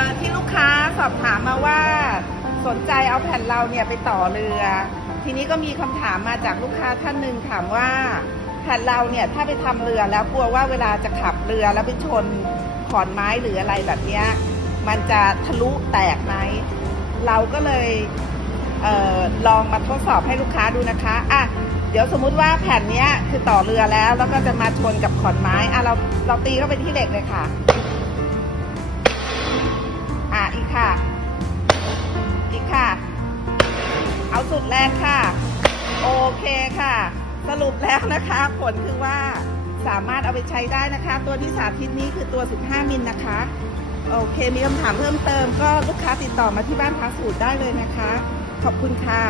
อที่ลูกค้าสอบถามมาว่าสนใจเอาแผ่นเราเนี่ยไปต่อเรือ ทีนี้ก็มีคำถามมาจากลูกค้าท่านหนึ่งถามว่าแผ่นเราเนี่ยถ้าไปทำเรือแล้วกลัวว่าเวลาจะขับเรือแล้วไปชนขอนไม้หรืออะไรแบบเนี้ยมันจะทะลุแตกไหมเราก็เลยเออลองมาทดสอบให้ลูกค้าดูนะคะอะเดี๋ยวสมมุติว่าแผ่นนี้คือต่อเรือแล้วแล้วก็จะมาชนกับขอนไม้อะเราเราตีเข้าไปที่เหล็กเลยค่ะ เอาสุดแรงค่ะ โอเคค่ะ สรุปแล้วนะคะผลคือว่าสามารถเอาไปใช้ได้นะคะ ตัวที่สาธิตนี้คือตัว 15 มิลนะคะ โอเค มีคำถามเพิ่มเติมก็ลูกค้าติดต่อมาที่บ้านพักสูตรได้เลยนะคะ ขอบคุณค่ะ